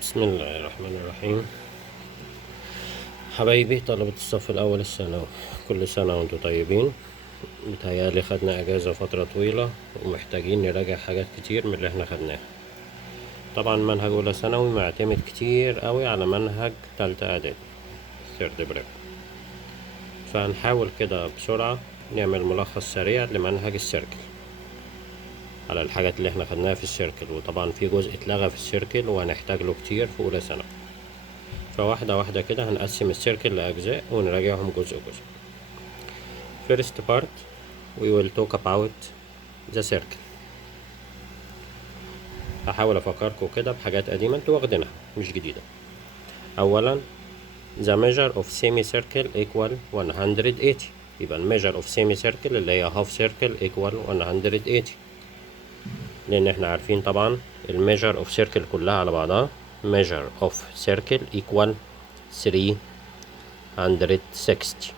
بسم الله الرحمن الرحيم. حبايبي طلبة الصف الأول الثانوي، كل سنة وانتم طيبين. متهيألي خدنا أجازة فترة طويلة ومحتاجين نراجع حاجات كتير من اللي احنا خدناها. طبعا منهج أولى ثانوي معتمد كتير قوي على منهج تالتة إعدادي ثيرد بريب، فهنحاول كده بسرعة نعمل ملخص سريع لمنهج السيركل على الحاجات اللي احنا خدناها في السيركل، وطبعا في جزء اتلغى في السيركل وهنحتاج له كتير في أولى ثانوي. فواحدة واحدة كده هنقسم السيركل لأجزاء ونراجعهم جزء جزء. First part we will talk about the circle. هحاول أفكركم كده بحاجات قديمة انتوا واخدينها مش جديدة. أولا the measure of semicircle equal 180، يبقى measure of semicircle اللي هي half circle equal 180، لأن احنا عارفين طبعا measure of circle كلها على بعضها measure of circle equal 360.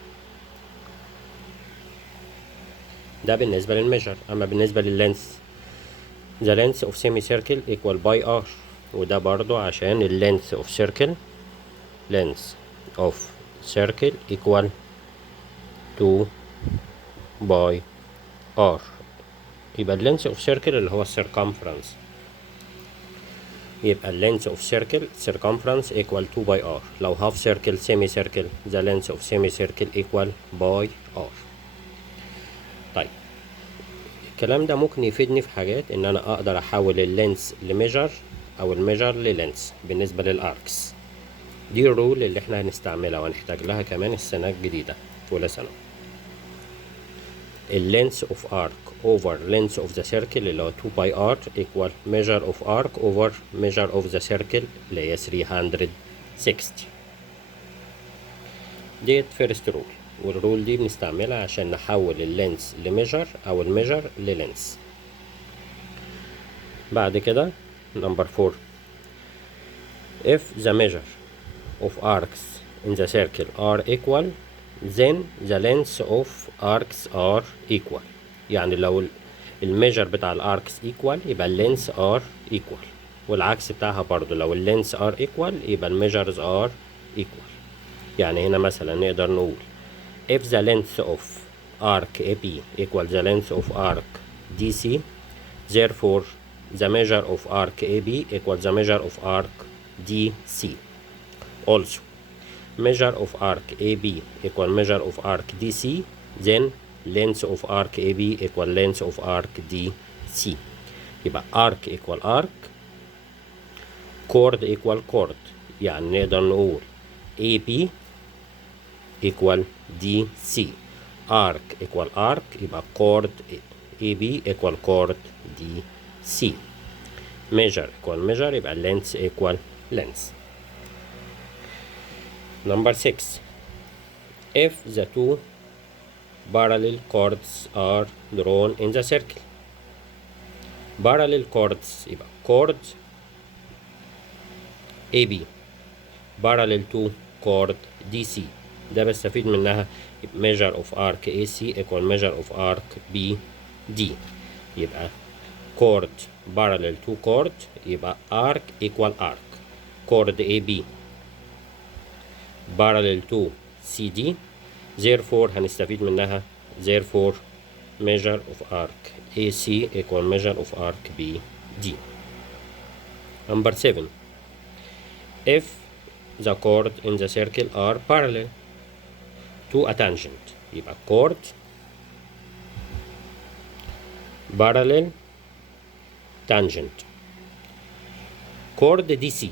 ده بالنسبة للميجر. أما بالنسبة لللينث the length of semicircle equal by r، وده برضو عشان length of circle equal 2 by r، يبقى length of circle اللي هو circumference، يبقى length of circumference equal 2 by r. لو half circle semicircle the length of semicircle equal by r. طيب الكلام ده ممكن يفيدني في حاجات، ان انا اقدر احول اللينس لميجر او الميجر للينس بالنسبه للاركس. دي الرول اللي احنا هنستعملها وهنحتاج لها كمان السنه الجديده في اولى ثانوي. اللينس اوف ارك اوفر لينس اوف ذا سيركل اللي هو 2 باي ار ايكوال ميجر اوف ارك اوفر ميجر اوف ذا سيركل اللي هي 360. ديت فيرست رول، والرول دي بنستعملها عشان نحول اللينس لميجر او الميجر للينس. بعد كده نمبر 4 if the measure of arcs in the circle are equal then the lengths of arcs are equal. يعني لو الميجر بتاع الاركس equal يبقى اللينس are equal، والعكس بتاعها برضو لو اللينس are equal يبقى الميجرز are equal. يعني هنا مثلا نقدر نقول if the length of arc AB equal the length of arc DC therefore the measure of arc AB equals the measure of arc DC. Also measure of arc AB equal measure of arc DC, then length of arc AB equal length of arc DC. يبقى arc equal arc chord equal chord، يعني نقدر نقول AB equal DC arc equal arc يبقى chord AB equal chord DC measure equal measure يبقى length equal length. Number 6 if the two parallel chords are drawn in the circle. parallel chords يبقى chord AB parallel to chord DC، ده بستفيد منها measure of arc AC equal measure of arc BD. يبقى chord parallel to chord يبقى arc equal arc chord AB parallel to CD therefore هنستفيد منها therefore measure of arc AC equal measure of arc BD. Number 7 if the chord in the circle are parallel to a tangent يبقى chord parallel tangent chord DC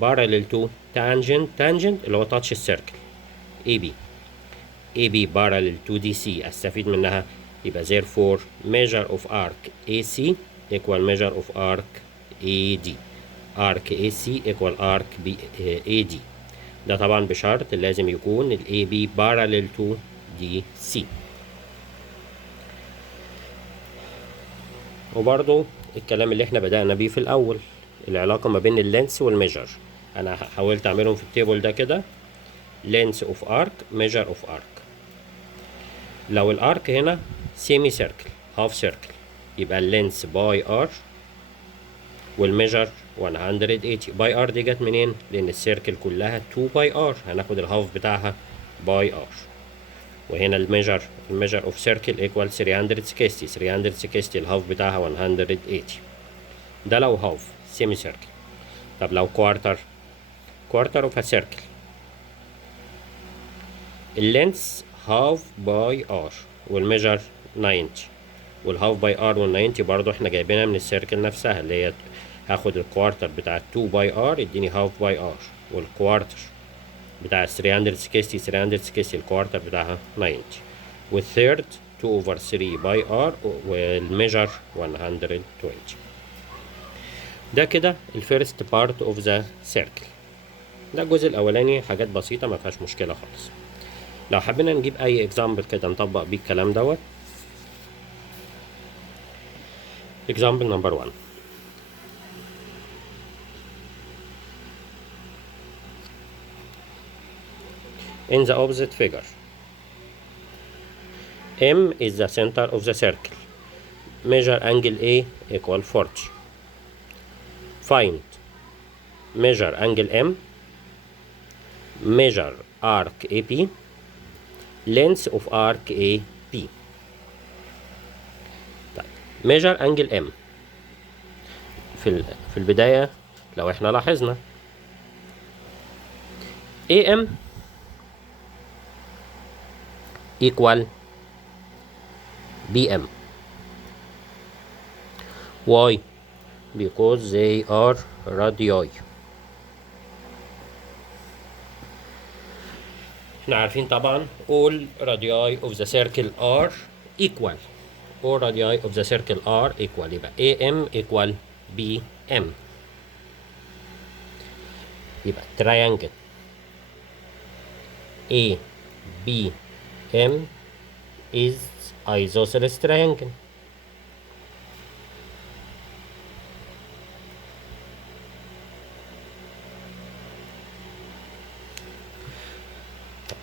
parallel to tangent اللي هو touch السيركل AB parallel to DC استفيد منها يبقى therefore measure of arc AC equal measure of arc AD arc AC equal arc AD. ده طبعا بشرط لازم يكون ال AB parallel to DC. وبرضو الكلام اللي احنا بدأنا بيه في الأول العلاقة ما بين اللينس والميجر، أنا حاولت أعملهم في التيبل ده كده length of arc measure of arc. لو الارك هنا semi circle half circle يبقى اللينس باي r والميجر 180. باي ار دي جت منين؟ لان السيركل كلها 2 باي ار، هناخد الهاف بتاعها باي ار. وهنا الميجر اوف سيركل ايكوال 360. 360 الهاف بتاعها 180. ده لو هاف سيمي سيركل. طب لو كوارتر اوف سيركل، اللينس هاف باي ار والميجر 90، والهاف باي ار وال90 برضو احنا جايبينها من السيركل نفسها، اللي هي هاخد الكوارتر بتاع 2 باي ار يديني هاف باي ار، والكوارتر بتاع 360 الكوارتر بتاعها 90، والثيرد 2 اوفر 3 باي ار والميجر 120. ده كده الفيرست بارت اوف ذا سيركل. ده الجزء الاولاني، حاجات بسيطه ما فيهاش مشكله خالص. لو حبينا نجيب اي اكزامبل كده نطبق بيه الكلام دوت. example number 1. In the opposite figure, M is the center of the circle. Measure angle A equal 40. Find measure angle M, measure arc AP, length of arc AP. طيب measure angle M. في البداية لو احنا لاحظنا AM equal BM. Why? Because they are radii. احنا عارفين طبعا all radii of the circle are equal. all radii of the circle are equal. يبقى AM equal BM. يبقى triangle ABM is isosceles triangle.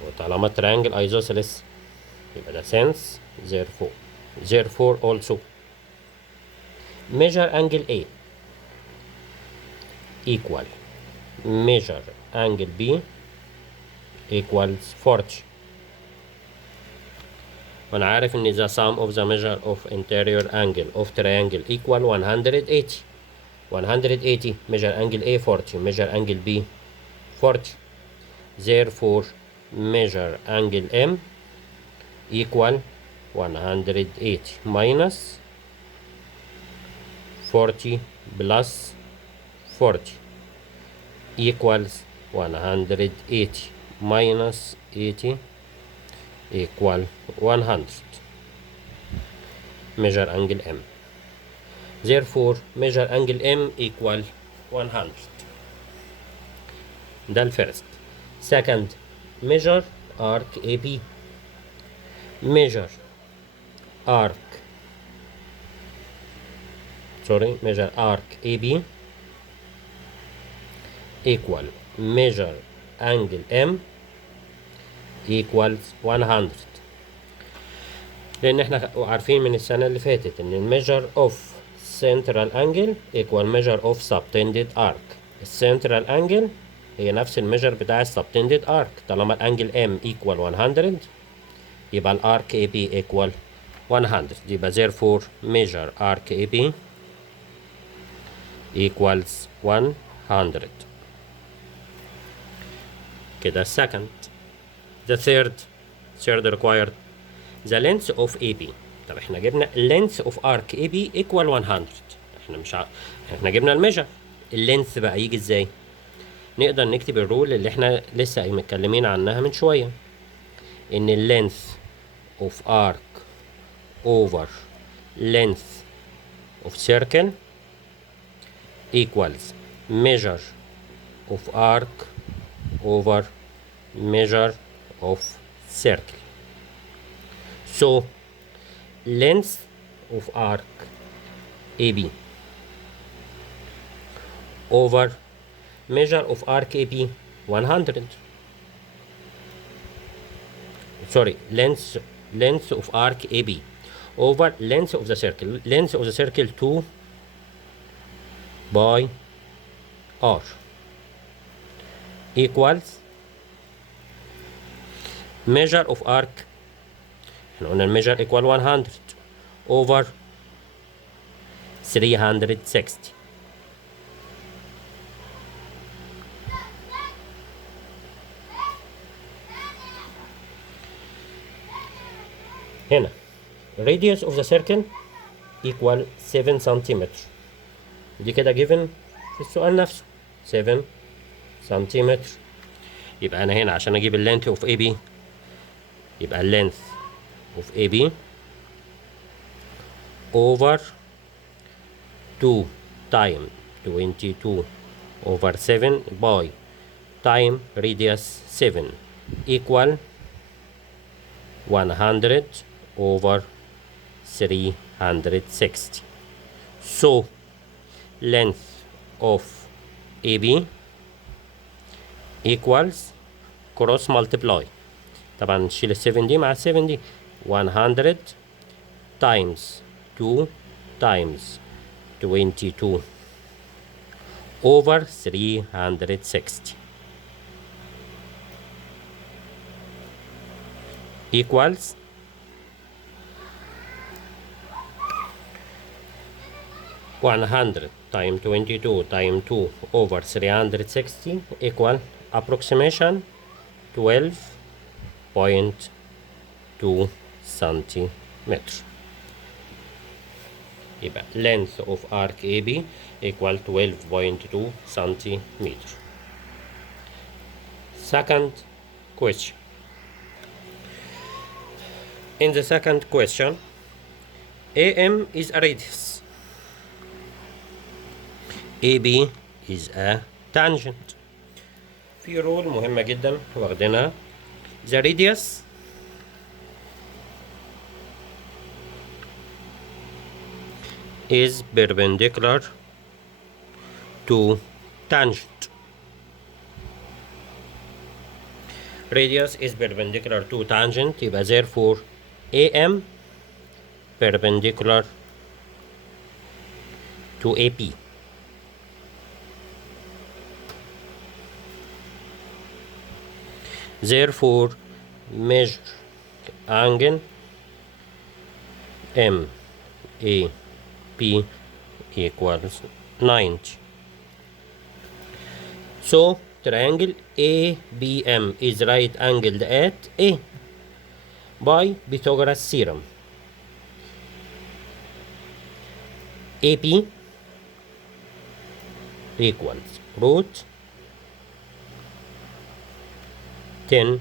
وطالما triangle isosceles يبقى ده sense therefore also measure angle A equal measure angle B equals 40. وانا عارف ان the sum of the measure of interior angle of triangle equal 180. 180 measure angle A 40 measure angle B 40. Therefore measure angle M equal 180 minus 40 plus 40 equals 180 minus 80 equal 100. Measure angle M. Therefore measure angle M equal 100. ده الفيرست. Second, measure arc AB. measure arc AB equal measure angle M equals 100. لأن احنا عارفين من السنة اللي فاتت إن measure of central angle equal measure of subtended arc. الcentral angle هي نفس الميجر بتاع السبتندد ارك. طالما الانجل M equal 100 يبقى الارك AB equal 100. يبقى therefore measure arc AB equals 100. كده second. The third required the length of AB. طب احنا جبنا length of arc AB equal 100. احنا جبنا الميجر. اللينث بقى يجي ازاي؟ نقدر نكتب الرول اللي احنا لسه متكلمين عنها من شوية، ان length of arc over length of circle equals measure of arc over measure of circle. So length of arc AB over measure of arc AB 100. Sorry, length of arc AB over length of the circle. Length of the circle 2 by R equals measure of arc. احنا قلنا الميجر equal 100 over 360. هنا radius of the circle equal 7 سنتيمتر. دي كده given في السؤال نفسه 7 سنتيمتر. يبقى أنا هنا عشان أجيب اللينث of AB يبقى اللينث of AB over 2 time 22 over 7 by time radius 7 equal 100 over 360. So length of AB equals cross multiply. طبعا نشيل ال 7 دي مع ال 7 دي 100 times 2 times 22 over 360 equals 100 times 22 times 2 over 360 equal approximation 12.2 centimeter. يبقى length of arc AB equal 12.2 centimeter. Second question. In the second question, AM is a radius. AB is a tangent. في رول مهمة جدا واخدينها. The radius is perpendicular to tangent. Radius is perpendicular to tangent. يبقى therefore AM perpendicular to AP. Therefore measure angle MAP equals 90. So triangle ABM is right angled at A by Pythagoras theorem. AP equals root 10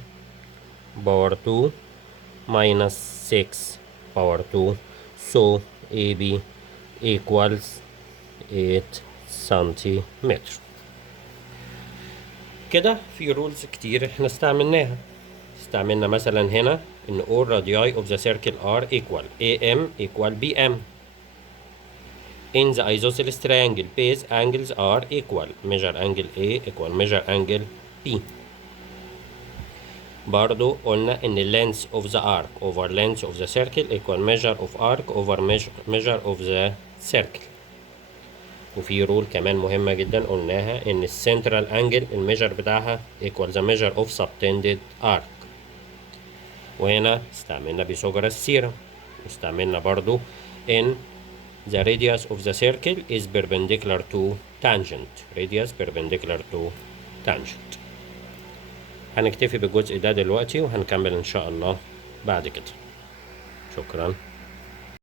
power 2 minus 6 power 2. So AB equals 8 سنتيمتر. كده في رولز كتير احنا استعملناها. استعملنا مثلا هنا ان all radii of the circle are equal. AM equal BM. In the isosceles triangle base angles are equal. Measure angle A equal measure angle B. برضو قلنا ان length of the arc over length of the circle equal measure of arc over measure of the circle. وفي رول كمان مهمة جدا قلناها ان السنترال انجل الميجر بتاعها equal the measure of subtended arc. وهنا استعملنا بيثاغورس ثيورم. واستعملنا برضو ان the radius of the circle is perpendicular to tangent. Radius perpendicular to tangent. هنكتفي بالجزء ده دلوقتي وهنكمل ان شاء الله بعد كده. شكرا.